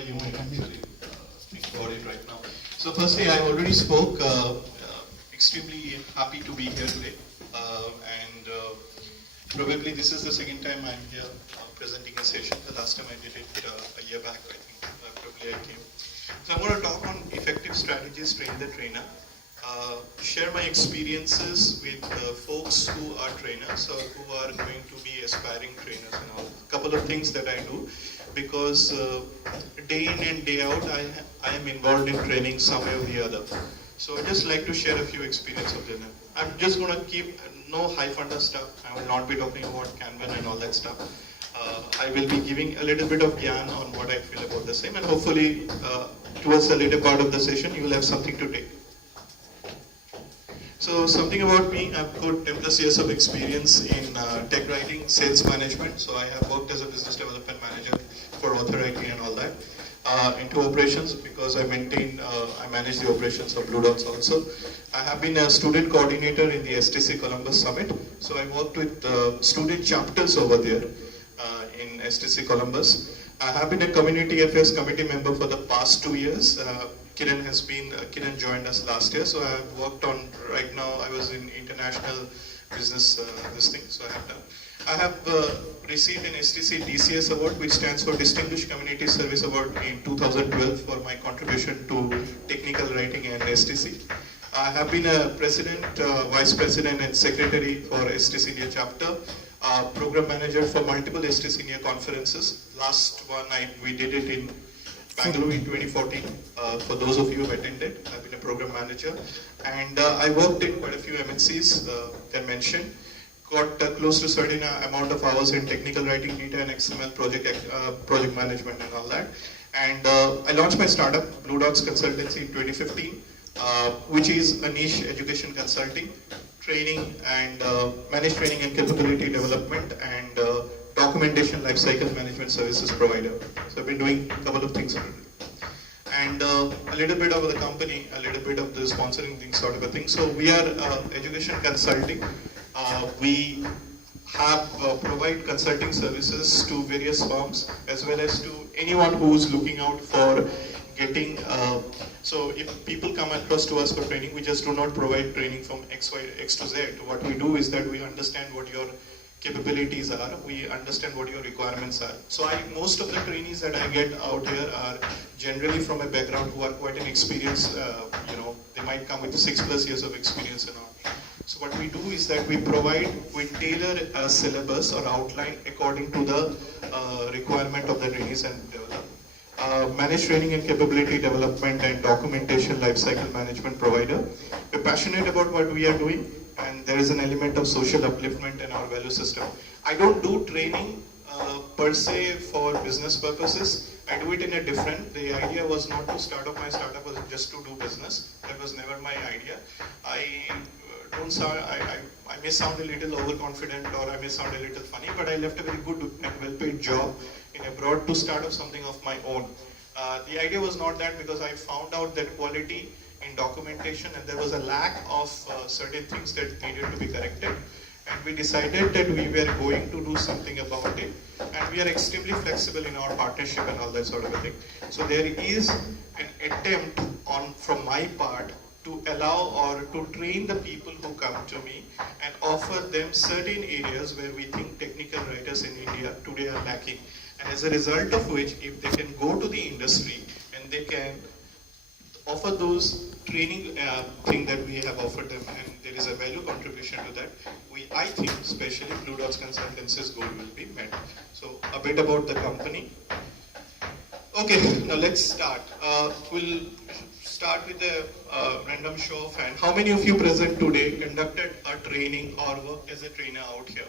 whatever you may actually think about it right now. So firstly, I already spoke. Extremely happy to be here today, and probably this is the second time I'm here presenting a session. The last time I did it a year back, I think. Probably I came. So I'm going to talk on effective strategies, train the trainer. Share my experiences with folks who are trainers or who are going to be aspiring trainers and all. A couple of things that I do, because day in and day out I am involved in training some way or the other. So I just like to share a few experiences of them. I'm just going to keep no high-funder stuff. I will not be talking about Kanban and all that stuff. I will be giving a little bit of gyan on what I feel about the same, and hopefully towards the later part of the session you will have something to take. So something about me, I've got 10 plus years of experience in tech writing, sales management. So I have worked as a business development manager for author writing and all that. Into operations, because I manage the operations of Blue Dots also. I have been a student coordinator in the STC Columbus Summit. So I worked with student chapters over there in STC Columbus. I have been a community affairs committee member for the past 2 years. Kiran joined us last year, so I have worked on, right now I was in international business, so I have received an STC DCS award, which stands for Distinguished Community Service Award, in 2012 for my contribution to technical writing and STC. I have been a president, vice president and secretary for STC India chapter, program manager for multiple STC India conferences. Last one we did it in Bangalore in 2014. For those of you who have attended, I've been a program manager, and I worked in quite a few MNCs that mentioned. Got close to certain amount of hours in technical writing, data and XML project management and all that. And I launched my startup, Blue Dots Consultancy, in 2015, which is a niche education consulting, training and managed training and capability development and documentation lifecycle management services provider. So I've been doing a couple of things. And a little bit of the company, a little bit of the sponsoring thing, sort of a thing. So we are education consulting. We have provide consulting services to various firms as well as to anyone who's looking out for getting. So if people come across to us for training, we just do not provide training from X to Z. What we do is that we understand what your capabilities are, we understand what your requirements are. So most of the trainees that I get out here are generally from a background who are quite an experienced, they might come with 6+ years of experience and all. So what we do is that we tailor a syllabus or outline according to the requirement of the trainees and develop. Managed training and capability development and documentation lifecycle management provider. We're passionate about what we are doing, and there is an element of social upliftment in our value system. I don't do training per se for business purposes. I do it in a different. The idea was not to start up my startup, was just to do business. That was never my idea. I may sound a little overconfident or I may sound a little funny, but I left a very good and well-paid job in abroad to start up something of my own. The idea was not that, because I found out that quality in documentation and there was a lack of certain things that needed to be corrected, and we decided that we were going to do something about it, and we are extremely flexible in our partnership and all that sort of a thing. So there is an attempt from my part to allow or to train the people who come to me and offer them certain areas where we think technical writers in India today are lacking, and as a result of which, if they can go to the industry and they can offer those training thing that we have offered them, and there is a value contribution to that, I think especially Blue Dots Consultancy's goal will be met. So a bit about the company. Okay, now let's start. We'll start with a random show of hands. How many of you present today conducted a training or worked as a trainer out here?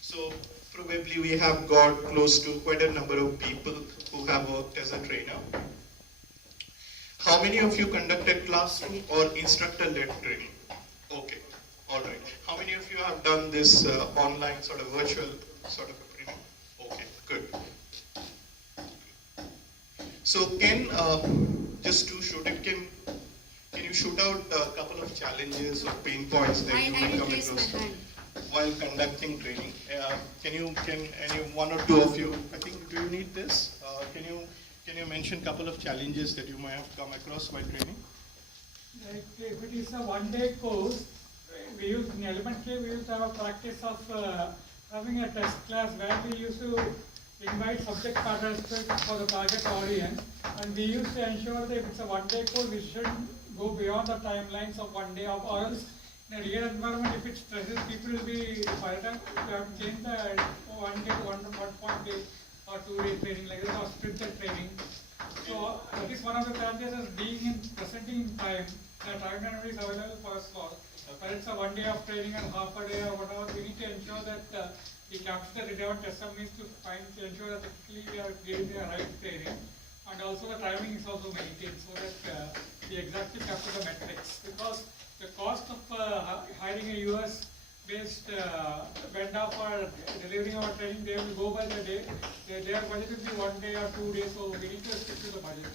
So probably we have got close to quite a number of people who have worked as a trainer. How many of you conducted classroom or instructor-led training? Okay, all right. How many of you have done this online sort of virtual sort of a training? Okay, good. So just to shoot it, can you shoot out a couple of challenges or pain points that you will come across while conducting training? Can one or two of you, I think, do you need this? Can you Can you mention a couple of challenges that you might have come across while training? Like if it is a one-day course, we use in Element K, we used to have a practice of having a test class where we used to invite subject participants for the target audience, and we used to ensure that if it's a one-day course, we shouldn't go beyond the timelines of one day, or else in a real environment, if it stresses people, will be by the time we have to change the one day to 1.8 or 2 day training like this, or sprinted training. So that is one of the challenges is being in presenting in time. The time and is available for a slot. But it's a one day of training and half a day or whatever. We need to ensure that we capture the relevant SMEs to ensure that technically we are giving the right training. And also the timing is also maintained so that we exactly capture the metrics. Because the cost of hiring a US based vendor for delivering our training, they will go by the day. Their budget will be 1 day or 2 days, so we need to stick to the budget.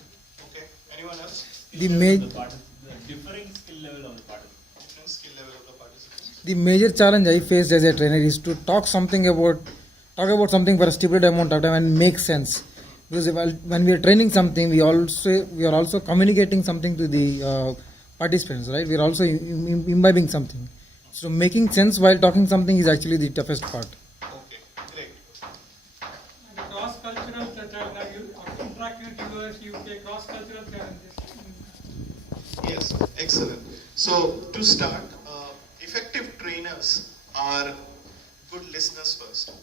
Okay. Anyone else? The differing skill level of the participant. Different skill level of the participants. The major challenge I faced as a trainer is to talk about something for a stipulated amount of time and make sense. Because when we are training something, we are also communicating something to the participants, right? We are also imbibing something. So making sense while talking something is actually the toughest part. Okay, great. And cross-cultural interacting with US, UK, cross-cultural challenges. Yes, excellent. So to start, effective trainers are good listeners first,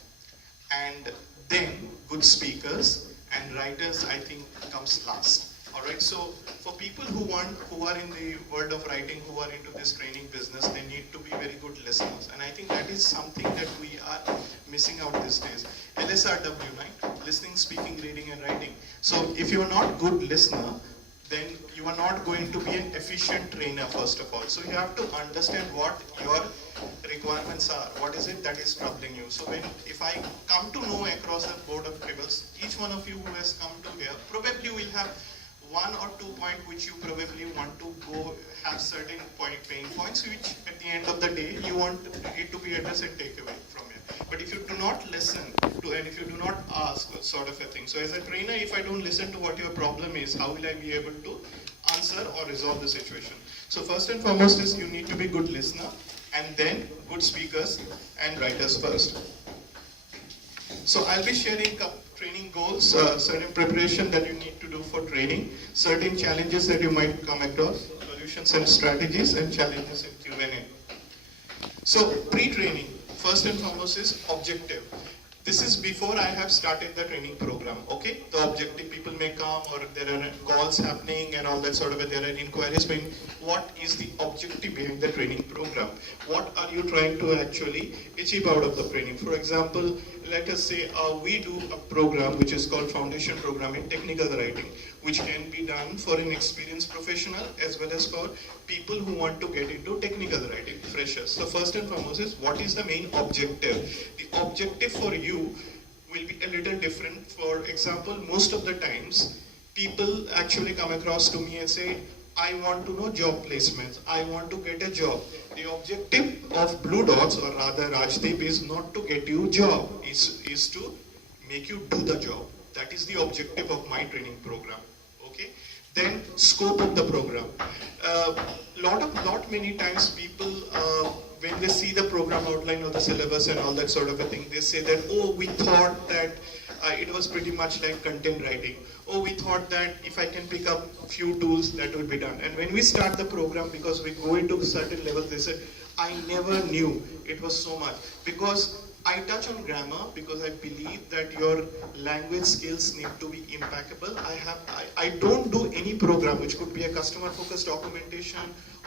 and then good speakers, and writers I think comes last. Alright, so for people who are in the world of writing, who are into this training business, they need to be very good listeners. And I think that is something that we are missing out these days. LSRW, right? Listening, speaking, reading and writing. So if you are not good listener, then you are not going to be an efficient trainer first of all. So you have to understand what your requirements are. What is it that is troubling you? So if I come to know across a board of tables, each one of you who has come to here, probably will have 1 or 2 points which you probably want to go have certain pain points which at the end of the day you want it to be addressed and take away from you. But if you do not listen to and if you do not ask sort of a thing. So as a trainer, if I don't listen to what your problem is, how will I be able to answer or resolve the situation? So first and foremost is you need to be good listener, and then good speakers and writers first. So I'll be sharing training goals, certain preparation that you need to do for training, certain challenges that you might come across, solutions and strategies, and challenges in Q&A. So pre-training, first and foremost is objective. This is before I have started the training program, okay? The objective, people may come or there are calls happening and all that sort of it, there are inquiries being, what is the objective behind the training program? What are you trying to actually achieve out of the training? For example, let us say we do a program which is called Foundation Program in Technical Writing, which can be done for an experienced professional as well as for people who want to get into technical writing, freshers. So first and foremost is what is the main objective? The objective for you will be a little different. For example, most of the times people actually come across to me and say, I want to know job placements, I want to get a job. The objective of Blue Dots, or rather Rajdeep, is not to get you a job, is to make you do the job. That is the objective of my training program. Okay. Then scope of the program. Not many times people, when they see the program outline or the syllabus and all that sort of a thing, they say that, oh, we thought that it was pretty much like content writing. Oh, we thought that if I can pick up a few tools, that will be done. And when we start the program, because we go into certain levels, they said, I never knew it was so much. Because I touch on grammar because I believe that your language skills need to be impeccable. I don't do any program which could be a customer focused documentation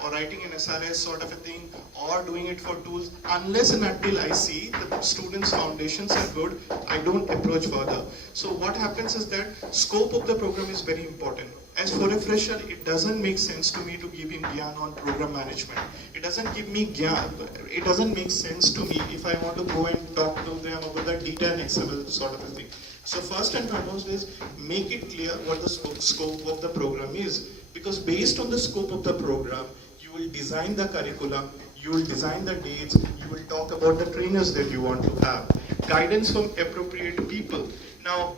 or writing an SRS sort of a thing or doing it for tools unless and until I see the students' foundations are good. I don't approach further. So what happens is that scope of the program is very important. As for a fresher, it doesn't make sense to me to give him gyan on program management. It doesn't give me gyan. It doesn't make sense to me if I want to go and talk to them about the data and XML sort of a thing. So first and foremost is make it clear what the scope of the program is. Because based on the scope of the program, you will design the curriculum, you will design the dates, you will talk about the trainers that you want to have. Guidance from appropriate people. Now,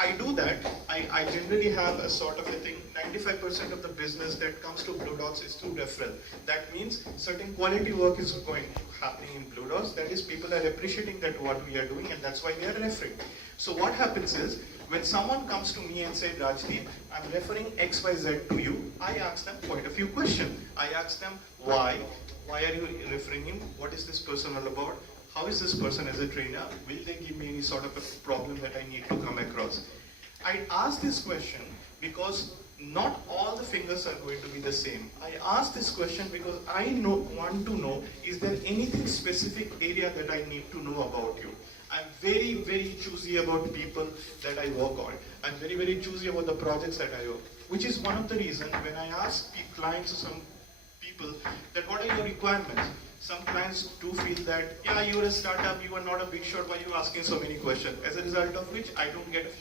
I do that. I I generally have a sort of a thing, 95% of the business that comes to Blue Dots is through referral. That means certain quality work is happening in Blue Dots, that is people are appreciating that what we are doing and that's why they are referring. So what happens is, when someone comes to me and says, Rajdeep, I'm referring XYZ to you, I ask them quite a few questions. I ask them why are you referring him, what is this person all about, how is this person as a trainer, will they give me any sort of a problem that I need to come across. I ask this question because not all the fingers are going to be the same. I ask this question because I want to know, is there anything specific area that I need to know about you. I'm very, very choosy about people that I work on. I'm very, very choosy about the projects that I work, which is one of the reasons when I ask clients or some people that what are your requirements, some clients do feel that, yeah, you're a startup, you are not a big shot, why are you asking so many questions? As a result of which, I don't get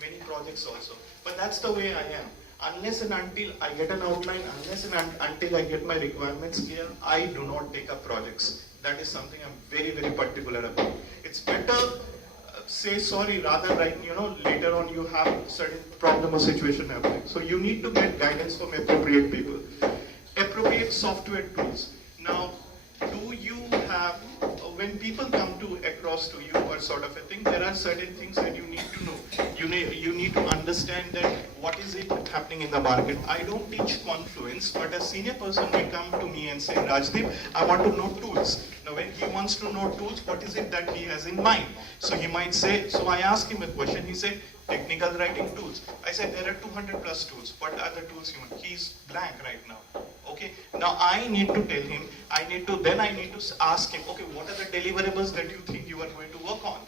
many projects also. But that's the way I am. Unless and until I get an outline, unless and until I get my requirements clear, I do not take up projects. That is something I'm very, very particular about. It's better say sorry rather than, later on you have certain problem or situation happening. So you need to get guidance from appropriate people. Appropriate software tools. Now, do you have, when people come across to you or sort of a thing, there are certain things that you need to know. You need to understand that what is it happening in the market. I don't teach Confluence, but a senior person may come to me and say, Rajdeep, I want to know tools. Now when he wants to know tools, what is it that he has in mind? So he might say, so I ask him a question, he said, technical writing tools. I said, there are 200 plus tools. What are the tools you want? He's blank right now. Okay, now I need to tell him, I need to ask him, okay, what are the deliverables that you think you are going to work on?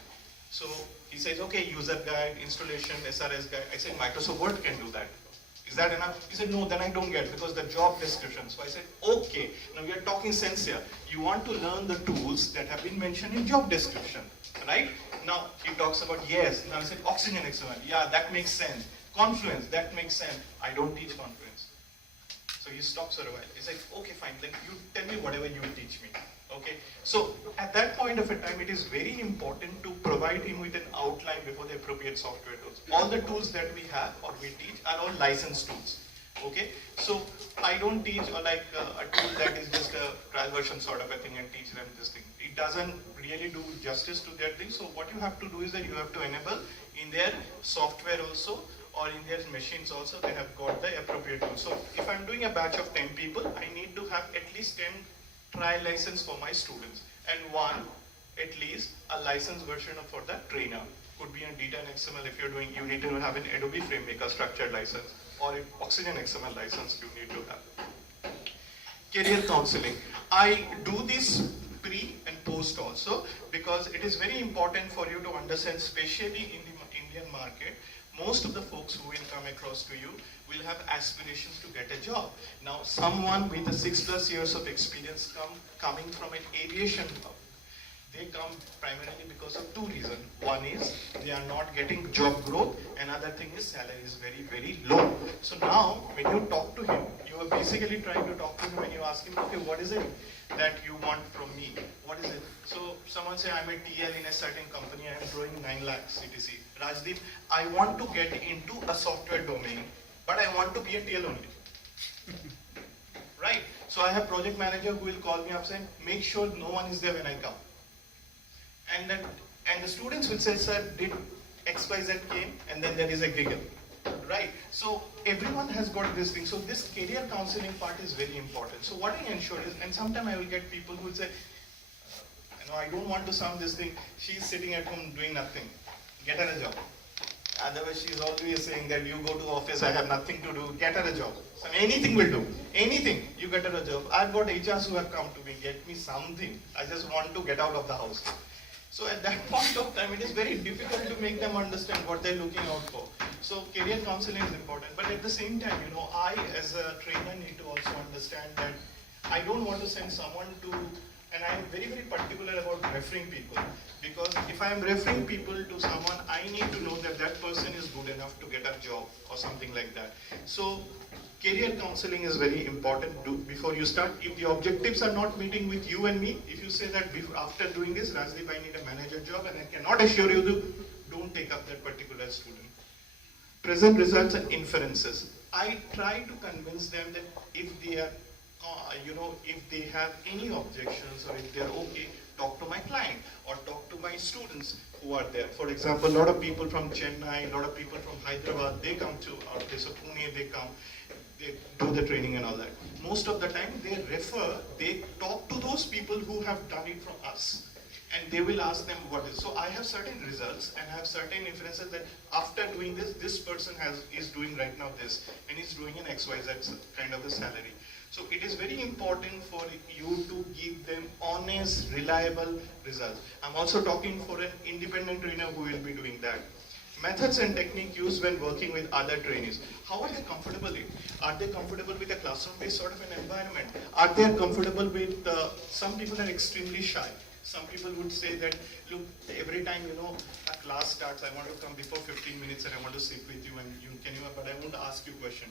So he says, okay, user guide, installation, SRS guide. I said, Microsoft Word can do that. Is that enough? He said, no, then I don't get, because the job description. So I said, okay, now we are talking sense here. You want to learn the tools that have been mentioned in job description, right? Now he talks about, yes, now I said, Oxygen XML, yeah, that makes sense. Confluence, that makes sense. I don't teach Confluence. So he stops for a while. He's like, okay, fine, then you tell me whatever you will teach me. Okay, so at that point of a time, it is very important to provide him with an outline before the appropriate software tools. All the tools that we have or we teach are all licensed tools. Okay, so I don't teach a tool that is just a trial version sort of a thing and teach them this thing. It doesn't really do justice to their thing. So what you have to do is that you have to enable in their software also, or in their machines also, they have got the appropriate tools. So if I'm doing a batch of 10 people, I need to have at least 10 trial license for my students, and one, at least, a license version for the trainer. Could be in Data and XML if you're doing, you need to have an Adobe FrameMaker structured license, or an Oxygen XML license you need to have. Career counseling. I do this pre and post also, because it is very important for you to understand, especially in the Indian market, most of the folks who will come across to you will have aspirations to get a job. Now, someone with a 6+ years of experience coming from an aviation hub, they come primarily because of two reasons. One is they are not getting job growth. Another thing is salary is very, very low. So now, when you talk to him, you are basically trying to talk to him and you ask him, okay, what is it that you want from me? What is it? So someone say, I'm a TL in a certain company, I'm drawing 9 lakh CTC. Rajdeep, I want to get into a software domain, but I want to be a TL only. Right? So I have project manager who will call me up saying, make sure no one is there when I come. And the students will say, sir, did XYZ came, and then there is a giggle. Right? So everyone has got this thing. So this career counseling part is very important. So what I ensure is, and sometimes I will get people who will say, I don't want to sound this thing, she's sitting at home doing nothing. Get her a job. Otherwise she's always saying that you go to office, I have nothing to do, get her a job. So anything will do. Anything, you get her a job. I've got HRs who have come to me, get me something. I just want to get out of the house. So at that point of time, it is very difficult to make them understand what they're looking out for. So career counseling is important. But at the same time, I as a trainer need to also understand that I don't want to send someone to, and I am very, very particular about referring people. Because if I am referring people to someone, I need to know that that person is good enough to get a job or something like that. So career counseling is very important before you start. If the objectives are not meeting with you and me, if you say that after doing this, Rajdeep, I need a manager job, and I cannot assure you to, don't take up that particular student. present results and inferences. I try to convince them that if they are, if they have any objections or if they're okay, talk to my client or talk to my students who are there. For example, a lot of people from Chennai, a lot of people from Hyderabad, they come to our place of Pune, they come, they do the training and all that. Most of the time they talk to those people who have done it from us. And they will ask them what is. So I have certain results and I have certain inferences that after doing this, this person is doing right now this and is doing an XYZ kind of a salary. So it is very important for you to give them honest, reliable results. I'm also talking for an independent trainer who will be doing that. Methods and technique used when working with other trainees. How are they comfortable in? Are they comfortable with a classroom-based sort of an environment? Are they comfortable with, some people are extremely shy. Some people would say that, look, every time, a class starts, I want to come before 15 minutes and I want to sit with you and but I won't ask you a question.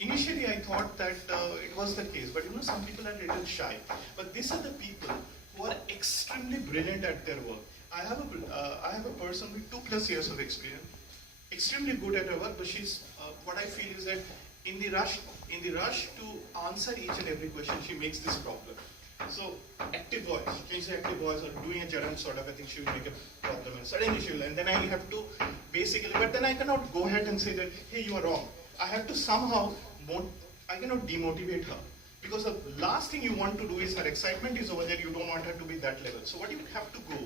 Initially, I thought that it was the case, but some people are a little shy. But these are the people who are extremely brilliant at their work. I have a person with 2+ years of experience, extremely good at her work, but she's, what I feel is that in the rush to answer each and every question, she makes this problem. So, active voice, can you say active voice or doing a gerund sort of, I think she will make a problem and suddenly she will, and then I have to basically, but then I cannot go ahead and say that, hey, you are wrong. I have to somehow, I cannot demotivate her. Because the last thing you want to do is her excitement is over there, you don't want her to be that level. So what you have to go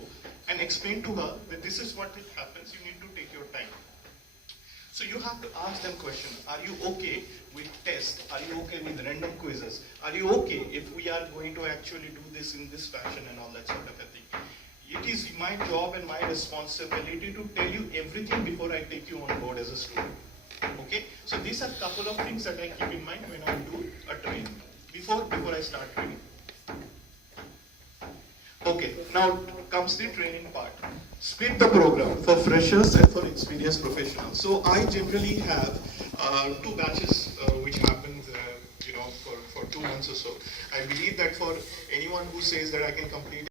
and explain to her that this is what it happens, you need to take your time. So you have to ask them questions. Are you okay with tests? Are you okay with random quizzes? Are you okay if we are going to actually do this in this fashion and all that sort of a thing? It is my job and my responsibility to tell you everything before I take you on board as a student. Okay? So these are a couple of things that I keep in mind when I do a training. Before I start training. Okay, now comes the training part. Split the program for freshers and for experienced professionals. So I generally have 2 batches which happen, for 2 months or so. I believe that for anyone who says that I can complete